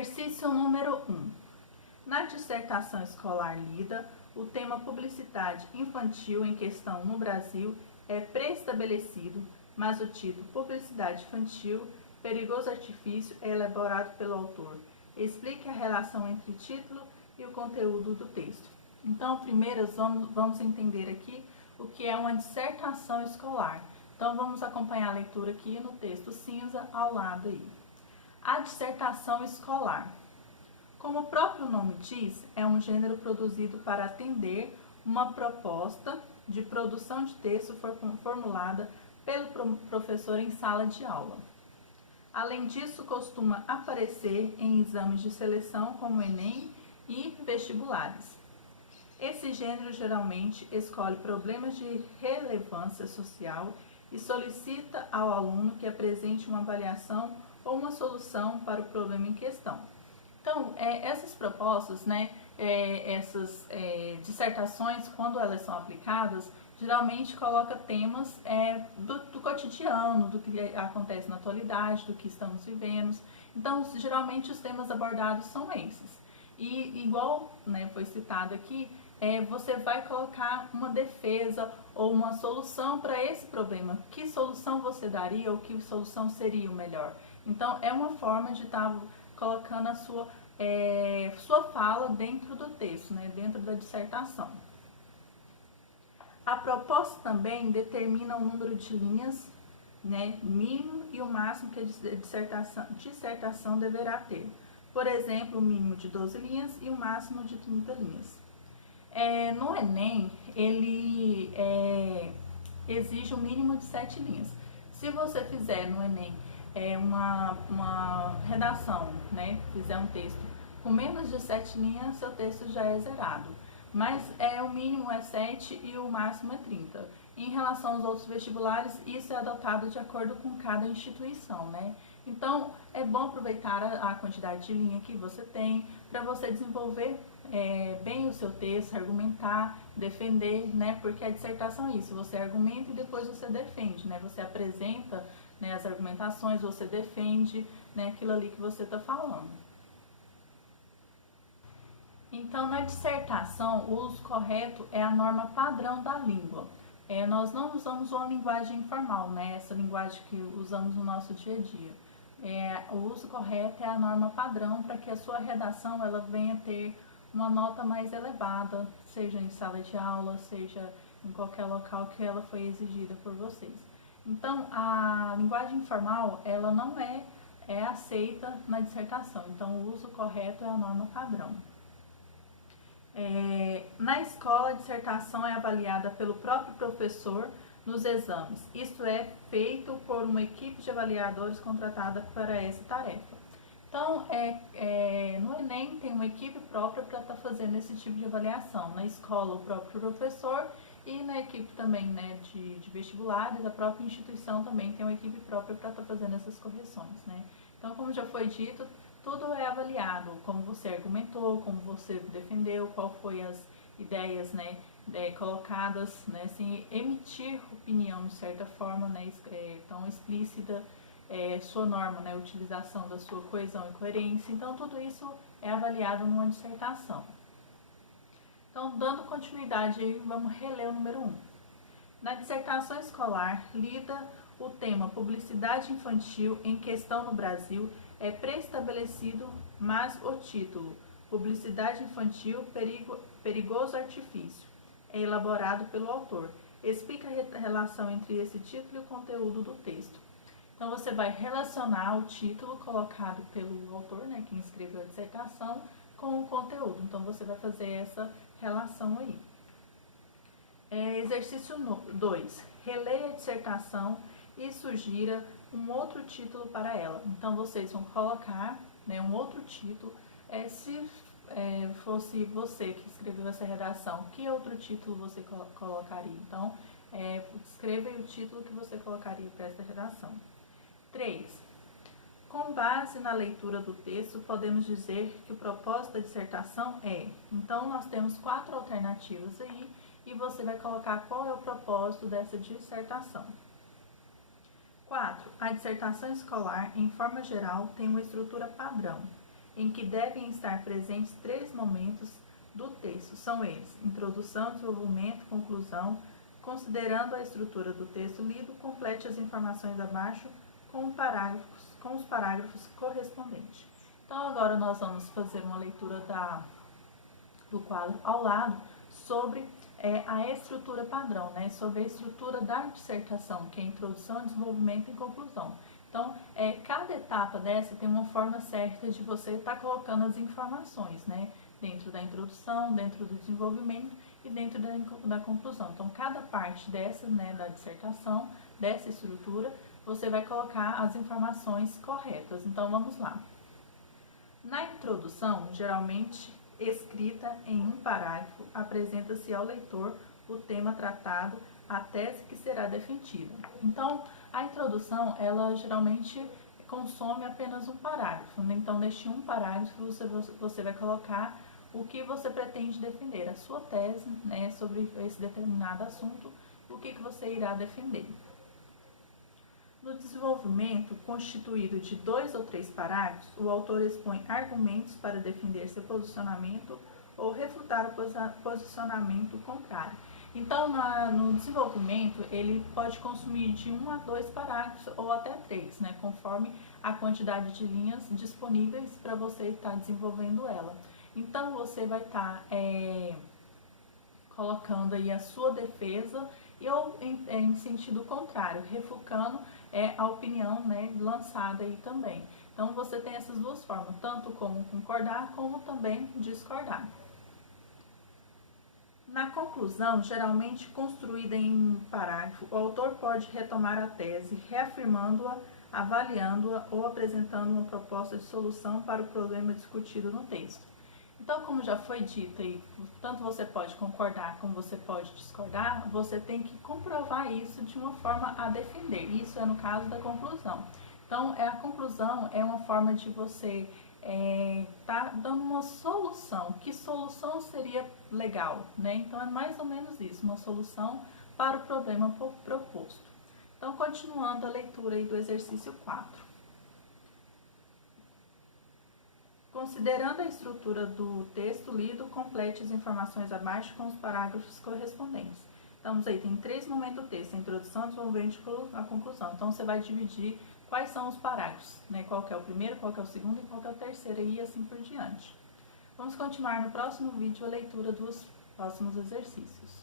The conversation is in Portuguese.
Exercício número 1. Na dissertação escolar lida, o tema publicidade infantil em questão no Brasil é pré-estabelecido, mas o título Publicidade Infantil, Perigoso Artifício é elaborado pelo autor. Explique a relação entre título e o conteúdo do texto. Então, primeiro vamos entender aqui o que é uma dissertação escolar. Então, vamos acompanhar a leitura aqui no texto cinza ao lado aí. A dissertação escolar. Como o próprio nome diz, é um gênero produzido para atender uma proposta de produção de texto formulada pelo professor em sala de aula. Além disso, costuma aparecer em exames de seleção como Enem e vestibulares. Esse gênero geralmente escolhe problemas de relevância social e solicita ao aluno que apresente uma avaliação ou uma solução para o problema em questão. Então, essas propostas, essas dissertações, quando elas são aplicadas, geralmente coloca temas do cotidiano, do que acontece na atualidade, do que estamos vivendo. Então, geralmente os temas abordados são esses. E igual foi citado aqui, você vai colocar uma defesa ou uma solução para esse problema. Que solução você daria ou que solução seria o melhor? Então, é uma forma de estar colocando a sua fala dentro do texto, dentro da dissertação. A proposta também determina o número de linhas mínimo e o máximo que a dissertação deverá ter. Por exemplo, o mínimo de 12 linhas e o máximo de 30 linhas. No Enem, ele exige um mínimo de 7 linhas. Se você fizer no Enem uma redação, fizer um texto com menos de 7 linhas, seu texto já é zerado. Mas o mínimo é 7 e o máximo é 30. Em relação aos outros vestibulares, isso é adotado de acordo com cada instituição, Então, é bom aproveitar a quantidade de linha que você tem para você desenvolver bem o seu texto, argumentar, defender, Porque a dissertação é isso, você argumenta e depois você defende, Você apresenta as argumentações, você defende aquilo ali que você está falando. Então, na dissertação, o uso correto é a norma padrão da língua. Nós não usamos uma linguagem informal, essa linguagem que usamos no nosso dia a dia. O uso correto é a norma padrão para que a sua redação ela venha ter uma nota mais elevada, seja em sala de aula, seja em qualquer local que ela foi exigida por vocês. Então, a linguagem informal, ela não é aceita na dissertação. Então, o uso correto é a norma padrão. Na escola, a dissertação é avaliada pelo próprio professor nos exames. Isto é feito por uma equipe de avaliadores contratada para essa tarefa. Então, no Enem tem uma equipe própria para estar fazendo esse tipo de avaliação. Na escola, o próprio professor e na equipe também de vestibulares, a própria instituição também tem uma equipe própria para estar fazendo essas correções. Então, como já foi dito, tudo é avaliado, como você argumentou, como você defendeu, qual foi as ideias colocadas, sem emitir opinião de certa forma, tão explícita, sua norma, utilização da sua coesão e coerência. Então, tudo isso é avaliado numa dissertação. Então, dando continuidade aí, vamos reler o número 1. Na dissertação escolar, lida o tema publicidade infantil em questão no Brasil é pré-estabelecido, mas o título, Publicidade Infantil, Perigoso Artifício, é elaborado pelo autor. Explica a relação entre esse título e o conteúdo do texto. Então, você vai relacionar o título colocado pelo autor, quem escreveu a dissertação, com o conteúdo. Então, você vai fazer essa relação aí. Exercício 2. Releia a dissertação e sugira um outro título para ela. Então, vocês vão colocar um outro título. Se fosse você que escreveu essa redação, que outro título você colocaria? Então, escreva aí o título que você colocaria para essa redação. 3. Com base na leitura do texto, podemos dizer que o propósito da dissertação é... Então, nós temos 4 alternativas aí e você vai colocar qual é o propósito dessa dissertação. 4. A dissertação escolar, em forma geral, tem uma estrutura padrão. em que devem estar presentes 3 momentos do texto. São eles: introdução, desenvolvimento, conclusão. Considerando a estrutura do texto lido, complete as informações abaixo com os parágrafos correspondentes. Então, agora nós vamos fazer uma leitura do quadro ao lado sobre a estrutura padrão, né? Sobre a estrutura da dissertação, que é introdução, desenvolvimento e conclusão. Então, cada etapa dessa tem uma forma certa de você estar colocando as informações, né? Dentro da introdução, dentro do desenvolvimento e dentro da conclusão. Então, cada parte dessa, né, da dissertação, dessa estrutura, você vai colocar as informações corretas. Então, vamos lá. Na introdução, geralmente escrita em um parágrafo, apresenta-se ao leitor o tema tratado, a tese que será defendida. Então, a introdução, ela geralmente consome apenas um parágrafo, né? Então, neste um parágrafo, você vai colocar o que você pretende defender, a sua tese, né, sobre esse determinado assunto, o que você irá defender. No desenvolvimento, constituído de 2 ou 3 parágrafos, o autor expõe argumentos para defender seu posicionamento ou refutar o posicionamento contrário. Então, no desenvolvimento, ele pode consumir de 1 a 2 parágrafos ou até 3, né, conforme a quantidade de linhas disponíveis para você estar desenvolvendo ela. Então, você vai estar colocando aí a sua defesa ou em sentido contrário, refutando a opinião, né, lançada aí também. Então, você tem essas duas formas, tanto como concordar, como também discordar. Na conclusão, geralmente construída em um parágrafo, o autor pode retomar a tese, reafirmando-a, avaliando-a ou apresentando uma proposta de solução para o problema discutido no texto. Então, como já foi dito aí, tanto você pode concordar como você pode discordar, você tem que comprovar isso de uma forma a defender. Isso é no caso da conclusão. Então, a conclusão é uma forma de você tá dando uma solução. Que solução seria legal, né? Então, é mais ou menos isso, uma solução para o problema proposto. Então, continuando a leitura aí do exercício 4. Considerando a estrutura do texto lido, complete as informações abaixo com os parágrafos correspondentes. Então, aí tem 3 momentos do texto: a introdução, desenvolvimento e a conclusão. Então, você vai dividir quais são os parágrafos, né? Qual que é o primeiro, qual que é o segundo e qual que é o terceiro, e assim por diante. Vamos continuar no próximo vídeo a leitura dos próximos exercícios.